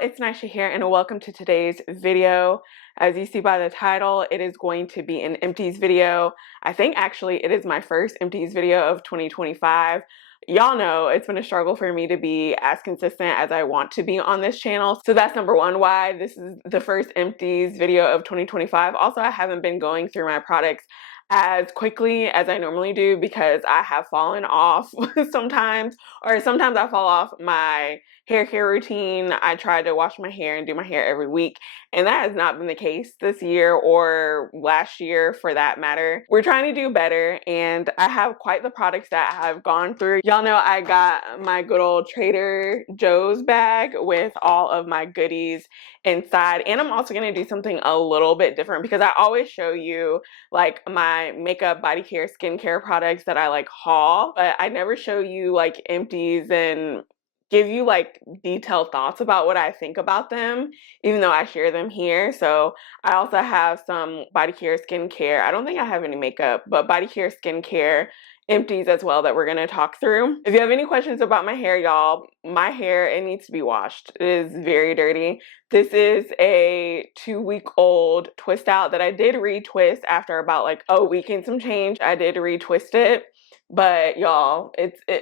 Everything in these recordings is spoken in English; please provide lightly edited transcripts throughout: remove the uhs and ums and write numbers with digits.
it's Nisha here and welcome to today's video. As you see by the title, it is going to be an empties video. I think actually it is my first empties video of 2025. Y'all know it's been a struggle for me to be as consistent as I want to be on this channel. So that's number one why this is the first empties video of 2025. Also, I haven't been going through my products as quickly as I normally do because I have fallen off sometimes, or sometimes I fall off my hair care routine. I try to wash my hair and do my hair every week, and that has not been the case this year or last year for that matter. We're trying to do better, and I have quite the products that I've gone through. Y'all know I got my good old Trader Joe's bag with all of my goodies inside, and I'm also going to do something a little bit different because I always show you like my makeup, body care, skincare products that I like haul, but I never show you like empties and give you like detailed thoughts about what I think about them, even though I share them here. So I also have some body care, skincare. I don't think I have any makeup, but body care, skincare empties as well that we're going to talk through. If you have any questions about my hair, y'all, my hair, it needs to be washed. It is very dirty. This is a 2-week-old twist out that I did retwist after about like a week and some change. I did retwist it. But y'all,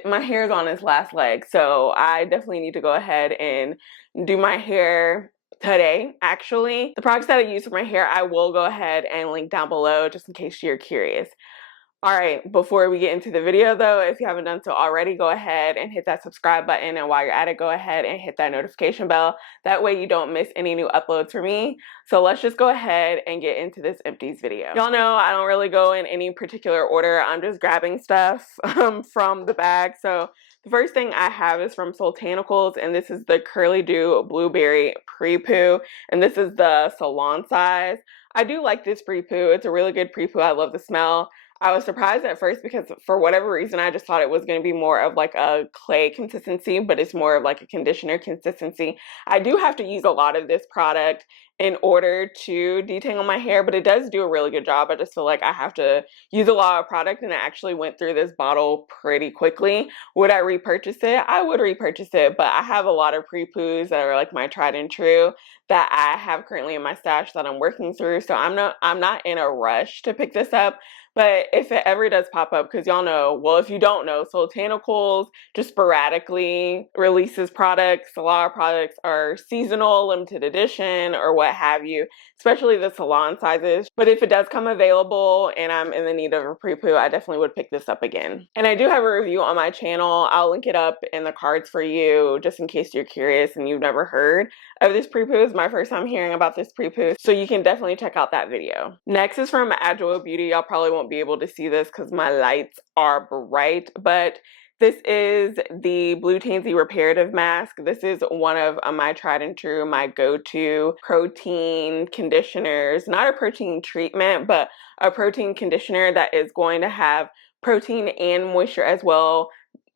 my hair's on its last leg, so I definitely need to go ahead and do my hair today. Actually, the products that I use for my hair, I will go ahead and link down below just in case you're curious. All right, before we get into the video though, if you haven't done so already, go ahead and hit that subscribe button, and while you're at it, go ahead and hit that notification bell. That way you don't miss any new uploads from me. So let's just go ahead and get into this empties video. Y'all know I don't really go in any particular order. I'm just grabbing stuff from the bag. So the first thing I have is from Soultanicals, and this is the Curly Dew Blueberry Pre-Poo, and this is the salon size. I do like this pre-poo. It's a really good pre-poo. I love the smell. I was surprised at first because for whatever reason, I just thought it was going to be more of like a clay consistency, but it's more of like a conditioner consistency. I do have to use a lot of this product in order to detangle my hair, but it does do a really good job. I just feel like I have to use a lot of product, and I actually went through this bottle pretty quickly. Would I repurchase it? I would repurchase it, but I have a lot of pre-poos that are like my tried and true that I have currently in my stash that I'm working through. So I'm not in a rush to pick this up. But if it ever does pop up, because y'all know, well, if you don't know, Soultanicals just sporadically releases products. A lot of products are seasonal, limited edition, or what have you, especially the salon sizes. But if it does come available and I'm in the need of a pre-poo, I definitely would pick this up again. And I do have a review on my channel. I'll link it up in the cards for you, just in case you're curious and you've never heard of this pre-poo. It's my first time hearing about this pre-poo, so you can definitely check out that video. Next is from Agile Beauty. Y'all probably won't be able to see this because my lights are bright, but this is the Blue Tansy Reparative Mask. This is one of my tried and true, my go-to protein conditioners. Not a protein treatment, but a protein conditioner that is going to have protein and moisture as well.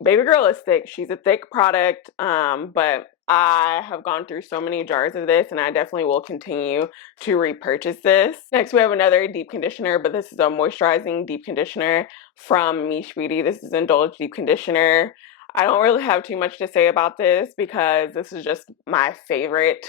Baby girl is thick. She's a thick product, but I have gone through so many jars of this, and I definitely will continue to repurchase this. Next, we have another deep conditioner, but this is a moisturizing deep conditioner from Miche Beauty. This is Indulge Deep Conditioner. I don't really have too much to say about this because this is just my favorite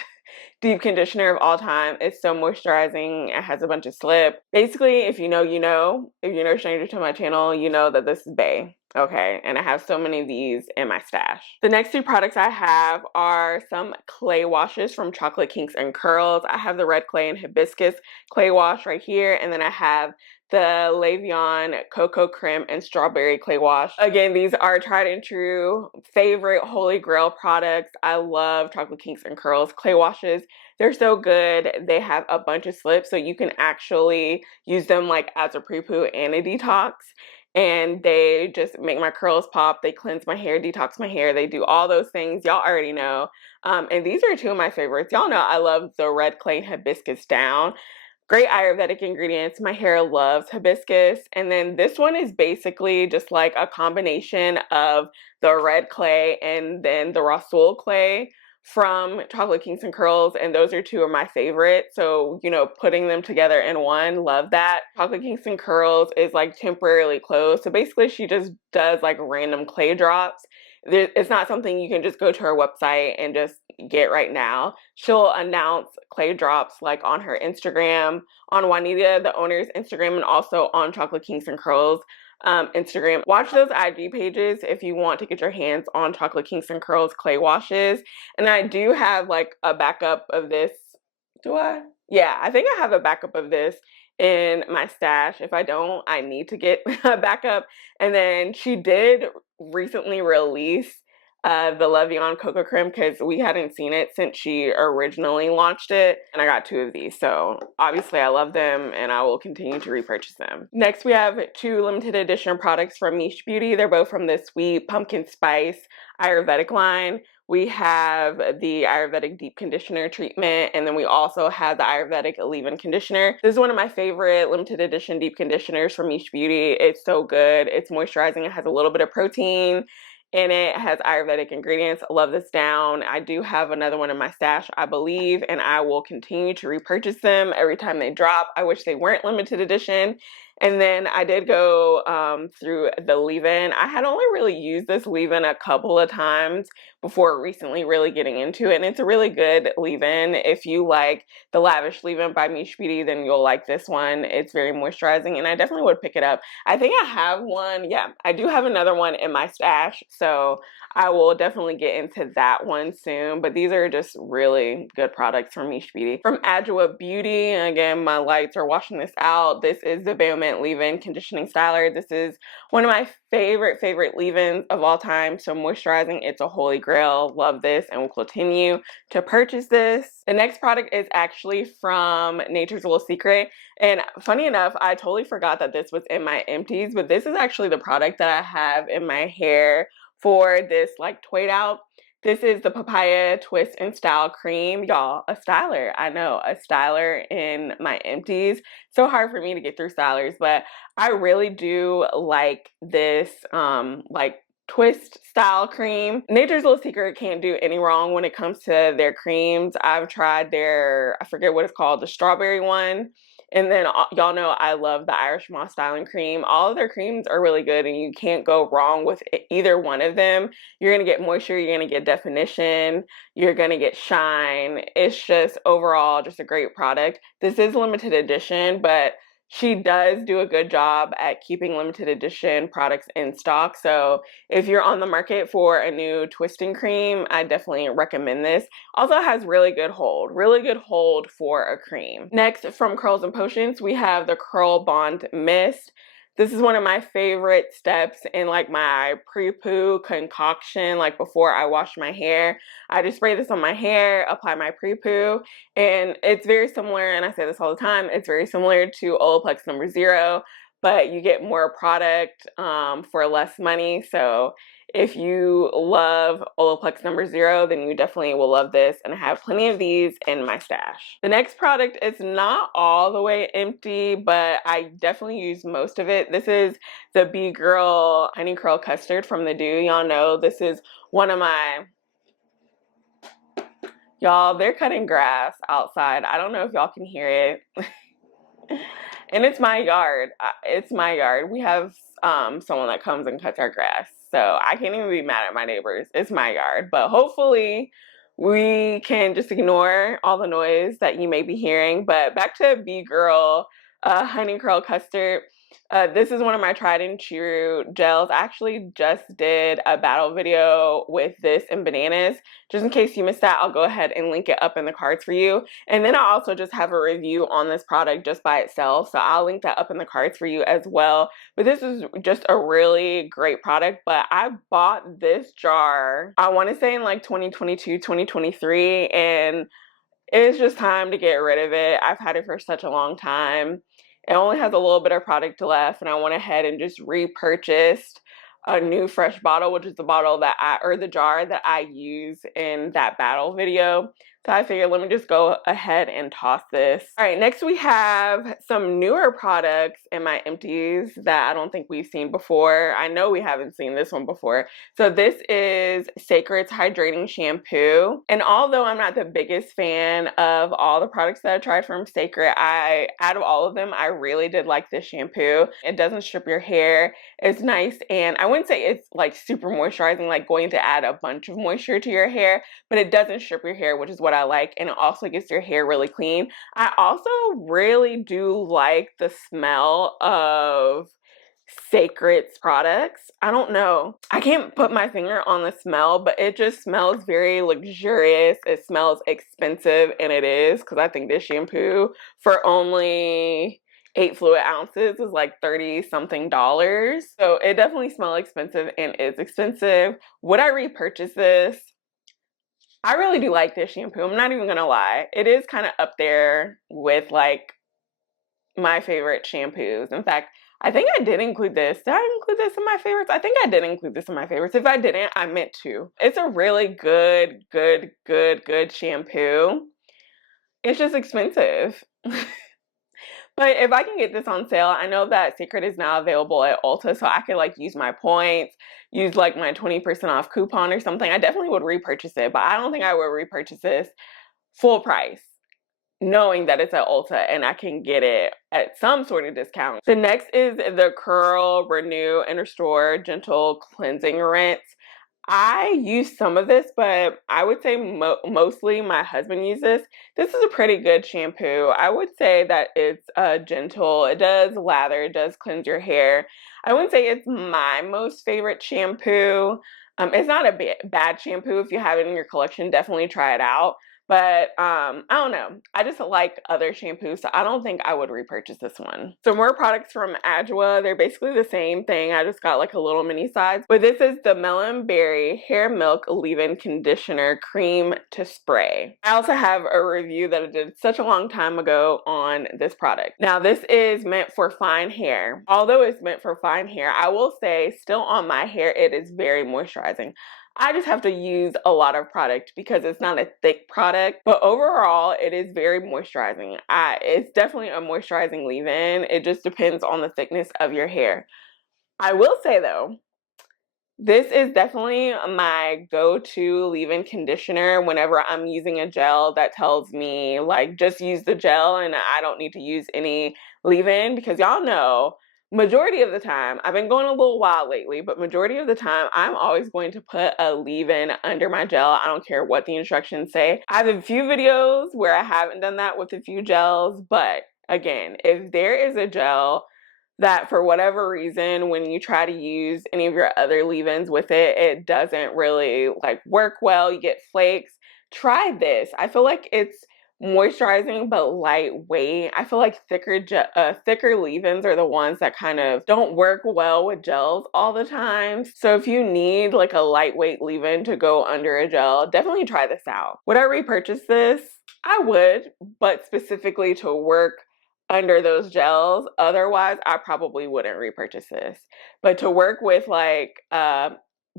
deep conditioner of all time. It's so moisturizing. It has a bunch of slip. Basically, if you know, you know. If you're no stranger to my channel, you know that this is bae. Okay, and I have so many of these in my stash. The next two products I have are some clay washes from Chocolate Kinks and Kurls. I have the red clay and hibiscus clay wash right here, and then I have the Vian cocoa creme and strawberry clay wash. Again, these are tried and true favorite holy grail products. I love Chocolate Kinks and Kurls clay washes. They're so good. They have a bunch of slips, so you can actually use them like as a pre-poo and a detox. And they just make my curls pop. They cleanse my hair, detox my hair. They do all those things. Y'all already know. And these are two of my favorites. Y'all know I love the red clay and hibiscus down. Great Ayurvedic ingredients. My hair loves hibiscus. And then this one is basically just like a combination of the red clay and then the Rasul clay from Chocolate Kinks and Kurls, and those are two of my favorites. So, you know, putting them together in one, love that. Chocolate Kinks and Kurls is like temporarily closed. So basically she just does like random clay drops. It's not something you can just go to her website and just get right now. She'll announce clay drops like on her Instagram, on Juanita, the owner's Instagram, and also on Chocolate Kinks and Curls Instagram. Watch those IG pages if you want to get your hands on Chocolate Kinks and Curls clay washes. And I do have like a backup of this. Do I? Yeah, I think I have a backup of this in my stash. If I don't, I need to get a backup. And then she did recently release the Vian Cocoa Creme because we hadn't seen it since she originally launched it, and I got 2 of these, so obviously I love them and I will continue to repurchase them. Next we have 2 limited edition products from Miche Beauty. They're both from the Sweet Pumpkin Spice Ayurvedic line. We have the Ayurvedic Deep Conditioner treatment, and then we also have the Ayurvedic Leave-In Conditioner. This is one of my favorite limited edition deep conditioners from Miche Beauty. It's so good. It's moisturizing. It has a little bit of protein in it. It has Ayurvedic ingredients. I love this down. I do have another one in my stash, I believe, and I will continue to repurchase them every time they drop. I wish they weren't limited edition. And then I did go through the leave-in. I had only really used this leave-in a couple of times before recently really getting into it. And it's a really good leave-in. If you like the Lavish Leave-In by Miche Beauty, then you'll like this one. It's very moisturizing, and I definitely would pick it up. I think I have one. Yeah, I do have another one in my stash, so I will definitely get into that one soon. But these are just really good products from Miche Beauty. From Adjua Beauty, and again, my lights are washing this out. This is the Baomint Leave-In Conditioning Styler. This is one of my favorite leave-ins of all time. So moisturizing, it's a holy grail. Love this and will continue to purchase this. The next product is actually from Nature's Little Secret. And funny enough, I totally forgot that this was in my empties, but this is actually the product that I have in my hair for this like toyed out. This is the Papaya Twist and Style Cream. Y'all, a styler. I know, a styler in my empties. So hard for me to get through stylers, but I really do like this like twist style cream. Nature's Little Secret can't do any wrong when it comes to their creams. I've tried their, I forget what it's called, the strawberry one. And then y'all know I love the Irish Moss Styling Cream. All of their creams are really good and you can't go wrong with either one of them. You're going to get moisture, you're going to get definition, you're going to get shine. It's just overall just a great product. This is limited edition, but she does do a good job at keeping limited edition products in stock. So if you're on the market for a new twisting cream, I definitely recommend this. Also has really good hold for a cream. Next, from Curls and Potions, we have the Curl Bond Mist. This is one of my favorite steps in like my pre-poo concoction, like before I wash my hair. I just spray this on my hair, apply my pre-poo, and it's very similar, and I say this all the time, it's very similar to Olaplex number 0, but you get more product for less money. So if you love Olaplex number 0, then you definitely will love this, and I have plenty of these in my stash. The next product is not all the way empty, but I definitely use most of it. This is the B-Girl Honey Curl Custard from The Do. Y'all know this is one of my... Y'all, they're cutting grass outside. I don't know if y'all can hear it. And it's my yard. It's my yard. We have someone that comes and cuts our grass. So I can't even be mad at my neighbors. It's my yard. But hopefully we can just ignore all the noise that you may be hearing. But back to B-Girl Honey Curl Custard. This is one of my tried and true gels. I actually just did a battle video with this and bananas. Just in case you missed that, I'll go ahead and link it up in the cards for you. And then I also just have a review on this product just by itself. So I'll link that up in the cards for you as well. But this is just a really great product. But I bought this jar, I want to say in like 2022, 2023. And it's just time to get rid of it. I've had it for such a long time. It only has a little bit of product left, and I went ahead and just repurchased a new fresh bottle, which is the bottle that the jar that I use in that battle video. So I figured let me just go ahead and toss this. All right, next we have some newer products in my empties that I don't think we've seen before. I know we haven't seen this one before. So this is Sacred's Hydrating Shampoo. And although I'm not the biggest fan of all the products that I tried from Sacred, out of all of them, I really did like this shampoo. It doesn't strip your hair. It's nice, and I wouldn't say it's like super moisturizing, like going to add a bunch of moisture to your hair, but it doesn't strip your hair, which is what I like, and it also gets your hair really clean. I also really do like the smell of Sacred's products. I don't know. I can't put my finger on the smell, but it just smells very luxurious. It smells expensive, and it is, because I think this shampoo for only 8 fluid ounces is like $30 something. So it definitely smells expensive and is expensive. Would I repurchase this? I really do like this shampoo. I'm not even gonna lie. It is kind of up there with like my favorite shampoos. In fact, I think I did include this. Did I include this in my favorites? I think I did include this in my favorites. If I didn't, I meant to. It's a really good shampoo. It's just expensive. But if I can get this on sale, I know that Sacred is now available at Ulta, so I could like use my points, use like my 20% off coupon or something. I definitely would repurchase it, but I don't think I would repurchase this full price, knowing that it's at Ulta and I can get it at some sort of discount. The next is the Curl Renew and Restore Gentle Cleansing Rinse. I use some of this, but I would say mostly my husband uses this. This is a pretty good shampoo. I would say that it's gentle. It does lather. It does cleanse your hair. I wouldn't say it's my most favorite shampoo. It's not a bad shampoo. If you have it in your collection, definitely try it out. But I don't know. I just like other shampoos, so I don't think I would repurchase this one. So more products from Adwoa. They're basically the same thing. I just got like a little mini size. But this is the Melon Berry Hair Milk Leave-In Conditioner Cream to Spray. I also have a review that I did such a long time ago on this product. Now this is meant for fine hair. Although it's meant for fine hair, I will say still on my hair, it is very moisturizing. I just have to use a lot of product because it's not a thick product, but overall it is very moisturizing. It's definitely a moisturizing leave-in. It just depends on the thickness of your hair. I will say though, this is definitely my go-to leave-in conditioner whenever I'm using a gel that tells me like just use the gel and I don't need to use any leave-in, because y'all know majority of the time, I've been going a little wild lately, but majority of the time, I'm always going to put a leave-in under my gel. I don't care what the instructions say. I have a few videos where I haven't done that with a few gels, but again, if there is a gel that for whatever reason, when you try to use any of your other leave-ins with it, it doesn't really like work well, you get flakes, try this. I feel like it's moisturizing but lightweight. I feel like thicker leave-ins are the ones that kind of don't work well with gels all the time. So if you need like a lightweight leave-in to go under a gel, definitely try this out. Would I repurchase this? I would, but specifically to work under those gels. Otherwise, I probably wouldn't repurchase this. But to work with like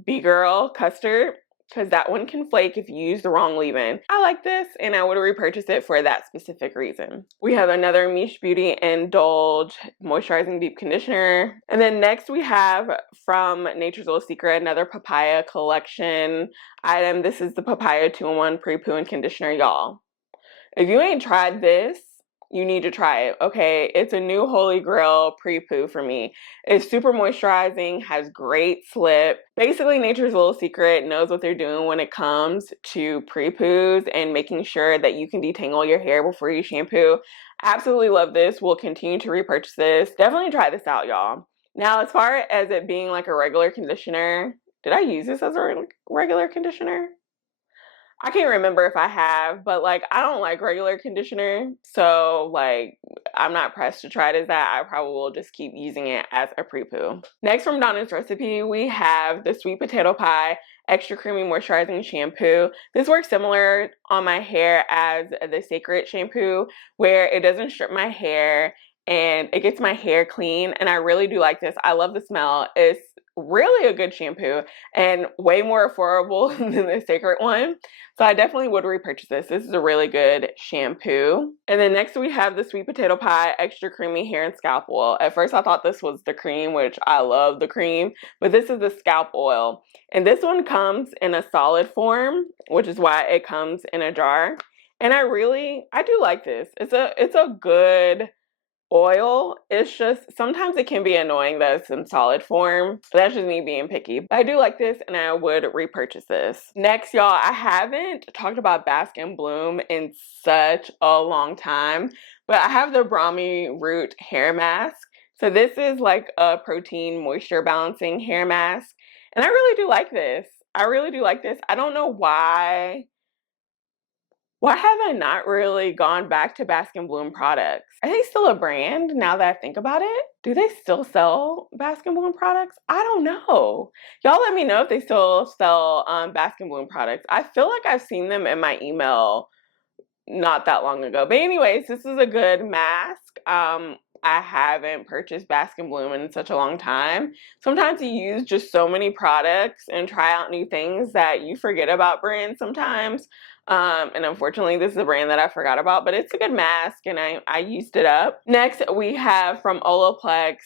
B-Girl custard, because that one can flake if you use the wrong leave-in. I like this, and I would repurchase it for that specific reason. We have another Miche Beauty Indulge Moisturizing Deep Conditioner. And then next we have from Nature's Little Secret, another Papaya Collection item. This is the Papaya 2-in-1 Pre-Poo and Conditioner, y'all. If you ain't tried this, you need to try it, okay? It's a new holy grail pre-poo for me. It's super moisturizing, has great slip. Basically, Nature's Little Secret knows what they're doing when it comes to pre-poos and making sure that you can detangle your hair before you shampoo. Absolutely love this. We'll continue to repurchase this. Definitely try this out, y'all. Now, as far as it being like a regular conditioner, did I use this as a regular conditioner? I can't remember if I have, but like I don't like regular conditioner, so like I'm not pressed to try it as that. I probably will just keep using it as a pre-poo. Next from Donna's Recipe, we have the Sweet Potato Pie Extra Creamy Moisturizing Shampoo. This works similar on my hair as the Sacred shampoo, where it doesn't strip my hair and it gets my hair clean, and I really do like this. I love the smell. It's really a good shampoo and way more affordable than the Sacred one. So I definitely would repurchase this. This is a really good shampoo. And then next we have the Sweet Potato Pie Extra Creamy Hair and Scalp Oil. At first I thought this was the Creme, which I love the Creme, but this is the scalp oil. And this one comes in a solid form, which is why it comes in a jar. And I do like this. It's a good oil. It's just sometimes it can be annoying that it's in solid form. That's just me being picky. But I do like this and I would repurchase this. Next, y'all, I haven't talked about Bask and Bloom in such a long time, but I have the Brahmi Root hair mask. So this is like a protein moisture balancing hair mask. And I really do like this. I really do like this. I don't know why. Why have I not really gone back to Bask and Bloom products? Are they still a brand now that I think about it? Do they still sell Bask and Bloom products? I don't know. Y'all let me know if they still sell Bask and Bloom products. I feel like I've seen them in my email not that long ago. But anyways, this is a good mask. I haven't purchased Bask and Bloom in such a long time. Sometimes you use just so many products and try out new things that you forget about brands sometimes. And unfortunately, this is a brand that I forgot about, but it's a good mask and I used it up. Next, we have from Olaplex.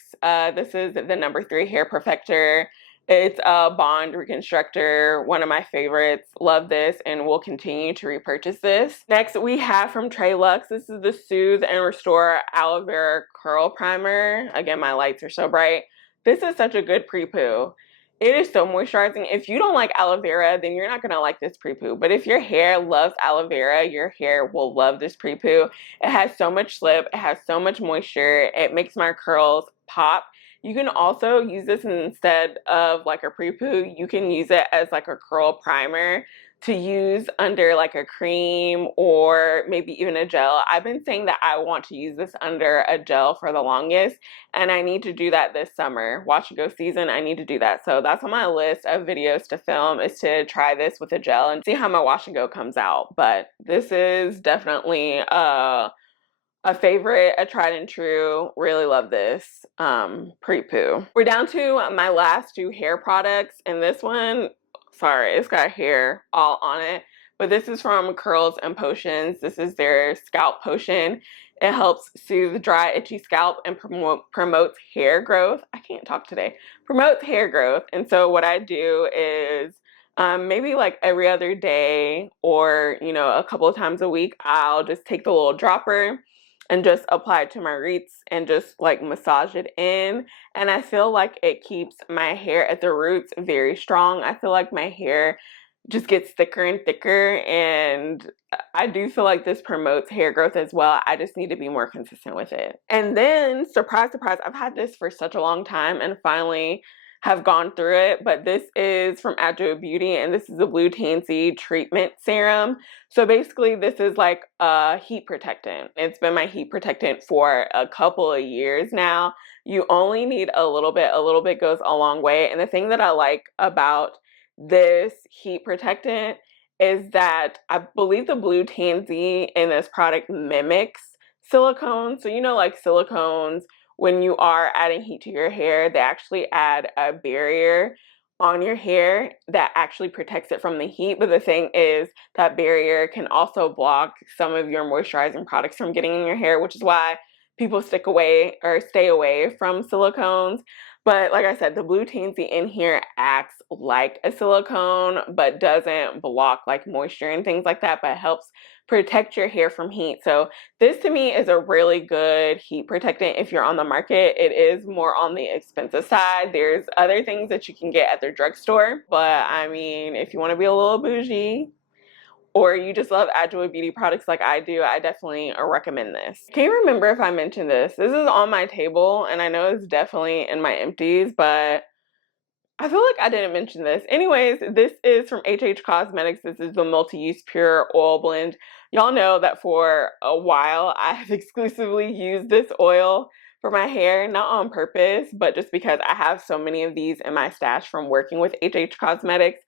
This is the number 3 Hair Perfector. It's a Bond Reconstructor, one of my favorites. Love this and will continue to repurchase this. Next, we have from Trelux. This is the Soothe and Restore Aloe Vera Curl Primer. Again, my lights are so bright. This is such a good pre-poo. It is so moisturizing. If you don't like aloe vera, then you're not going to like this pre-poo. But if your hair loves aloe vera, your hair will love this pre-poo. It has so much slip. It has so much moisture. It makes my curls pop. You can also use this instead of like a pre-poo. You can use it as like a curl primer to use under like a cream or maybe even a gel. I've been saying that I want to use this under a gel for the longest, and I need to do that this summer. Wash and go season, I need to do that. So that's on my list of videos to film, is to try this with a gel and see how my wash and go comes out. But this is definitely a favorite, a tried and true. Really love this pre-poo. We're down to my last 2 hair products, and this one, sorry, it's got hair all on it, but this is from Kurls and Potions. This is their scalp potion. It helps soothe dry, itchy scalp and promotes hair growth. I can't talk today. Promotes hair growth. And so what I do is maybe like every other day or, you know, a couple of times a week, I'll just take the little dropper and just apply it to my roots and just like massage it in. And I feel like it keeps my hair at the roots very strong. I feel like my hair just gets thicker and thicker, and I do feel like this promotes hair growth as well. I just need to be more consistent with it. And then, surprise, surprise, I've had this for such a long time and finally have gone through it, but this is from Adjo Beauty, and this is the Blue Tansy Treatment Serum. So basically, this is like a heat protectant. It's been my heat protectant for a couple of years now. You only need a little bit goes a long way. And the thing that I like about this heat protectant is that I believe the Blue Tansy in this product mimics silicone. So you know, like silicones, when you are adding heat to your hair, they actually add a barrier on your hair that actually protects it from the heat. But the thing is, that barrier can also block some of your moisturizing products from getting in your hair, which is why people stick away or stay away from silicones. But like I said, the Blue Tansy in here acts like a silicone, but doesn't block like moisture and things like that, but helps protect your hair from heat. So this to me is a really good heat protectant if you're on the market. It is more on the expensive side. There's other things that you can get at the drugstore, but I mean, if you want to be a little bougie, or you just love Adjo Beauty products like I do, I definitely recommend this. Can't remember if I mentioned this. This is on my table, and I know it's definitely in my empties, but I feel like I didn't mention this. Anyways, this is from HH Cosmetics. This is the Multi-Use Pure Oil Blend. Y'all know that for a while, I've exclusively used this oil for my hair, not on purpose, but just because I have so many of these in my stash from working with HH Cosmetics.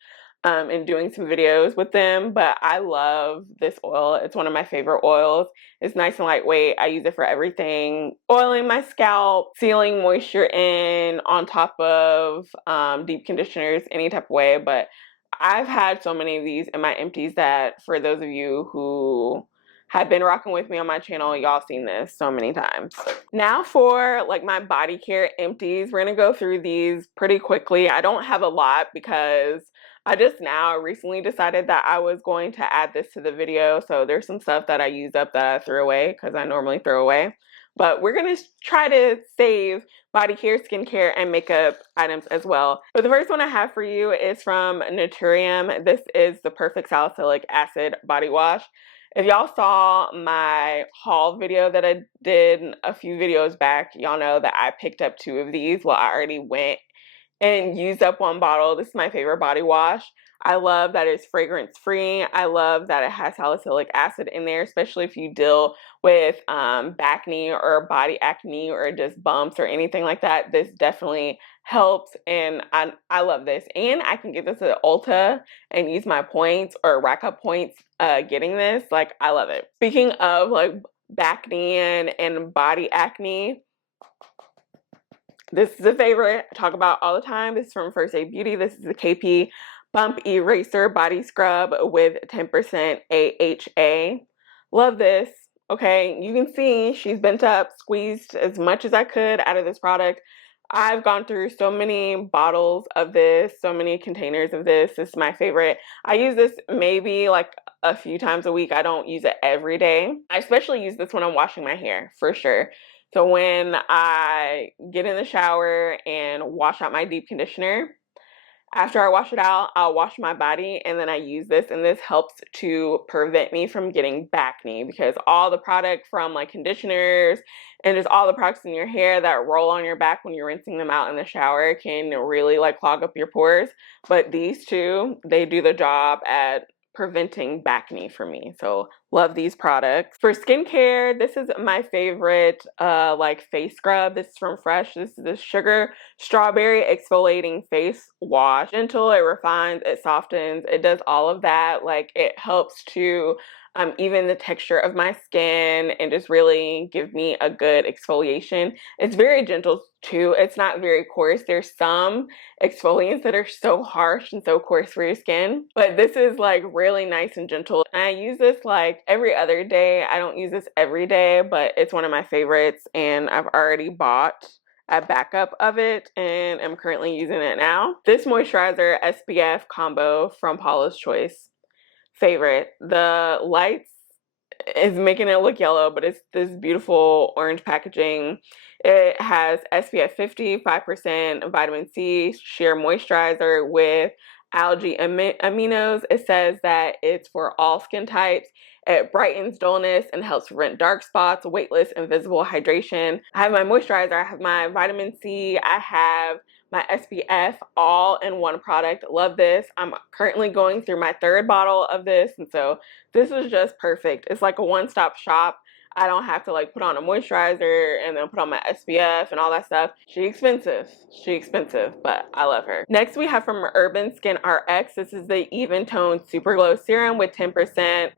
and doing some videos with them, but I love this oil. It's one of my favorite oils. It's nice and lightweight. I use it for everything. Oiling my scalp, sealing moisture in on top of deep conditioners, any type of way. But I've had so many of these in my empties that for those of you who have been rocking with me on my channel, y'all seen this so many times. Now for like my body care empties, we're gonna go through these pretty quickly. I don't have a lot because I just now recently decided that I was going to add this to the video. So there's some stuff that I used up that I threw away because I normally throw away. But we're going to try to save body care, skincare, and makeup items as well. So the first one I have for you is from Naturium. This is the Perfect Salicylic Acid Body Wash. If y'all saw my haul video that I did a few videos back, y'all know that I picked up 2 of these. Well, I already went and used up 1 bottle. This is my favorite body wash. I love that it's fragrance free. I love that it has salicylic acid in there, especially if you deal with acne or body acne or just bumps or anything like that. This definitely helps, and I love this. And I can get this at Ulta and use my points or rack up points getting this. Like, I love it. Speaking of like acne and body acne, this is a favorite I talk about all the time. This is from First Aid Beauty. This is the KP Bump Eraser Body Scrub with 10% AHA. Love this. Okay, you can see she's bent up, squeezed as much as I could out of this product. I've gone through so many bottles of this, so many containers of this. This is my favorite. I use this maybe like a few times a week. I don't use it every day. I especially use this when I'm washing my hair, for sure. So when I get in the shower and wash out my deep conditioner, after I wash it out, I'll wash my body and then I use this, and this helps to prevent me from getting acne because all the product from like conditioners and just all the products in your hair that roll on your back when you're rinsing them out in the shower can really like clog up your pores. But these 2, they do the job at preventing acne for me. So love these products. For skincare, this is my favorite like face scrub. This is from Fresh. This is the Sugar Strawberry Exfoliating Face Wash. Gentle, it refines, it softens, it does all of that. Like, it helps to even the texture of my skin and just really give me a good exfoliation. It's very gentle too. It's not very coarse. There's some exfoliants that are so harsh and so coarse for your skin, but this is like really nice and gentle. And I use this like every other day. I don't use this every day, but it's one of my favorites, and I've already bought a backup of it and I'm currently using it now. This moisturizer SPF combo from Paula's Choice. Favorite. The lights is making it look yellow, but it's this beautiful orange packaging. It has SPF 50, 5% vitamin C, sheer moisturizer with algae aminos. It says that it's for all skin types. It brightens dullness and helps prevent dark spots, weightless, invisible hydration. I have my moisturizer, I have my vitamin C, I have my SPF all in one product. Love this. I'm currently going through my 3rd bottle of this, and so this is just perfect. It's like a one-stop shop. I don't have to like put on a moisturizer and then put on my SPF and all that stuff. She's expensive, but I love her. Next we have from Urban Skin RX. This is the Even Tone Super Glow Serum with 10%.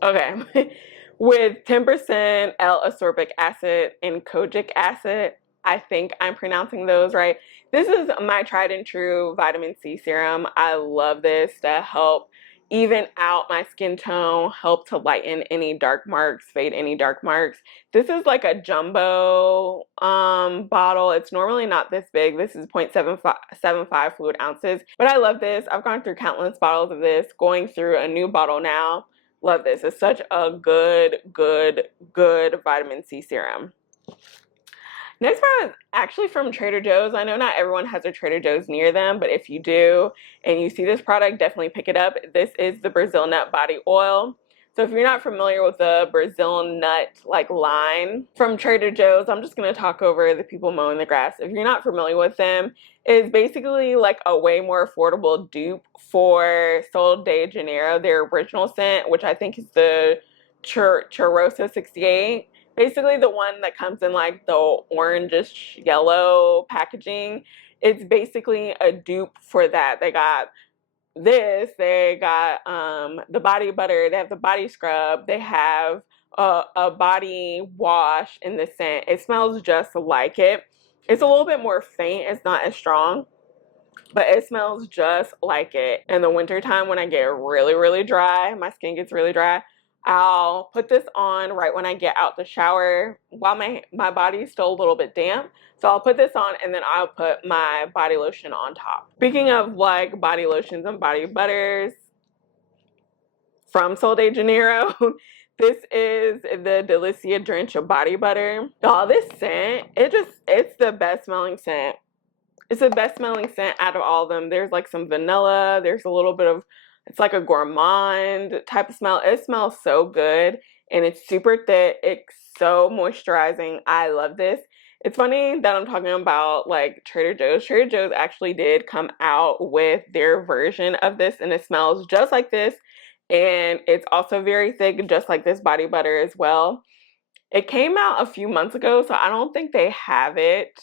Okay. With 10% L-ascorbic acid and kojic acid. I think I'm pronouncing those right. This is my tried and true vitamin C serum. I love this to help even out my skin tone, help to lighten any dark marks, fade any dark marks. This is like a jumbo bottle. It's normally not this big. This is 0.75 fluid ounces, but I love this. I've gone through countless bottles of this, going through a new bottle now. Love this. It's such a good vitamin C serum. Next one is actually from Trader Joe's. I know not everyone has a Trader Joe's near them, but if you do and you see this product, definitely pick it up. This is the Brazil Nut Body Oil. So if you're not familiar with the Brazil nut like line from Trader Joe's, I'm just going to talk over the people mowing the grass. If you're not familiar with them, it's basically like a way more affordable dupe for Sol de Janeiro, their original scent, which I think is the Cheirosa 68. Basically the one that comes in like the orangish yellow packaging It's basically a dupe for that. They got this, they got the body butter, they have the body scrub, they have a body wash in the scent. It smells just like it. It's a little bit more faint, it's not as strong, but it smells just like it. In the wintertime when I get really dry, my skin gets really dry, I'll put this on right when I get out the shower while my body is still a little bit damp. So I'll put this on and then I'll put my body lotion on top. Speaking of like body lotions and body butters from Sol de Janeiro, this is the Delicia Drench Body Butter. Y'all, this scent, it's the best smelling scent. It's the best smelling scent out of all of them. There's like some vanilla, there's a little bit of, it's like a gourmand type of smell. It smells so good and it's super thick. It's so moisturizing. I love this. It's funny that I'm talking about like Trader Joe's. Trader Joe's actually did come out with their version of this and it smells just like this. And it's also very thick, just like this body butter as well. It came out a few months ago, so I don't think they have it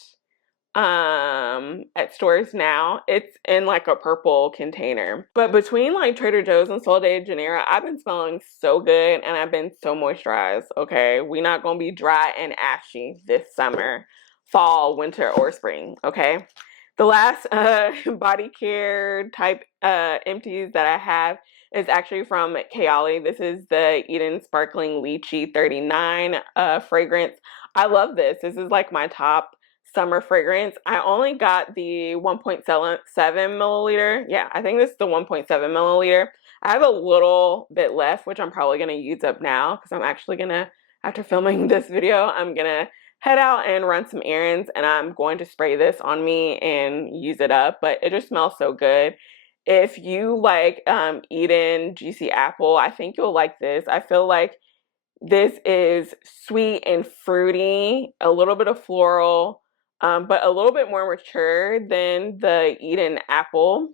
at stores now. It's in like a purple container. But between like Trader Joe's and Sol de Janeiro, I've been smelling so good and I've been so moisturized. Okay, we're not gonna be dry and ashy this summer, fall, winter, or spring. Okay, the last body care type empties that I have is actually from Kayali. This is the Eden Sparkling Lychee 39 fragrance. I love this. This is like my top summer fragrance. I only got the 1.7 milliliter. Yeah, I think this is the 1.7 milliliter. I have a little bit left, which I'm probably going to use up now because I'm actually going to, after filming this video, I'm going to head out and run some errands and I'm going to spray this on me and use it up. But it just smells so good. If you like Eden Juicy Apple, I think you'll like this. I feel like this is sweet and fruity, a little bit of floral, but a little bit more mature than the Eden Apple.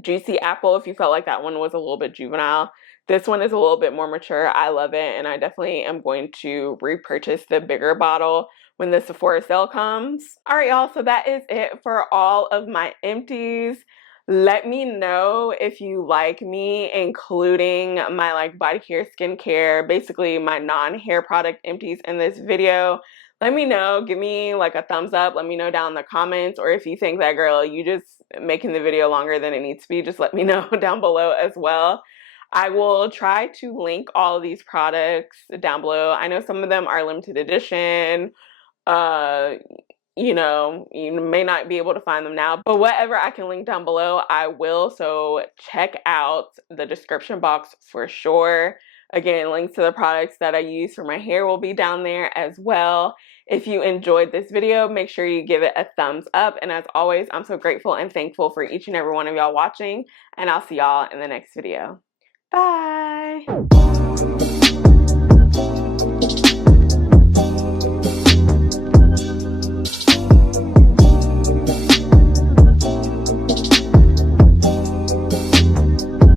Juicy Apple, if you felt like that one was a little bit juvenile. This one is a little bit more mature. I love it, and I definitely am going to repurchase the bigger bottle when the Sephora sale comes. All right, y'all, so that is it for all of my empties. Let me know if you like me including my like body care, skincare, basically my non-hair product empties in this video. Let me know, give me like a thumbs up, let me know down in the comments, or if you think that girl, you just making the video longer than it needs to be, just let me know down below as well. I will try to link all of these products down below. I know some of them are limited edition, you know, you may not be able to find them now, but whatever I can link down below, I will. So check out the description box for sure. Again, links to the products that I use for my hair will be down there as well. If you enjoyed this video, make sure you give it a thumbs up. And as always, I'm so grateful and thankful for each and every one of y'all watching, and I'll see y'all in the next video. Bye.